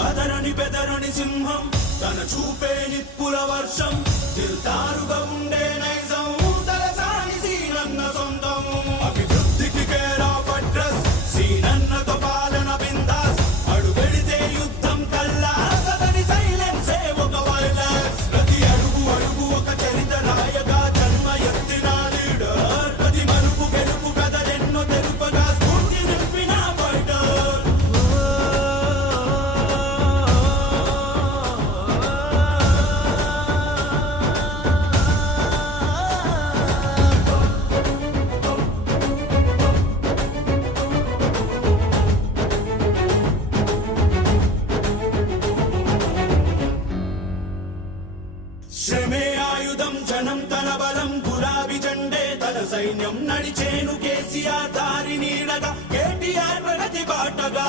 అదరని బెదరని సింహం తన చూపే నిప్పుల వర్షం దిల్దారుగా ఉండే నైజం తలసాని సీనన్న సొంతం అభివృద్ధికి కేర్ ఆఫ్ అడ్రస్ సీనన్నతో పాలన బిందాస్ అడుగెడితే యుద్ధం కల్లా సదని సైలెన్సే ఒక వైలెన్స్ ప్రతి అడుగు అడుగు ఒక చరిత రాయగా జన్మ ఎత్తిన లీడర్ ప్రతి మలుపు గెలుపు కథలెన్నో తెలుపగా స్ఫూర్తి నింపిన ఫైటర్ శ్రమే ఆయుధం జనం తన బలం గులాబీ జెండే తన సైన్యం నడిచేను కేసీఆర్ దారి నీడగా కేటీఆర్ ప్రగతి బాటగా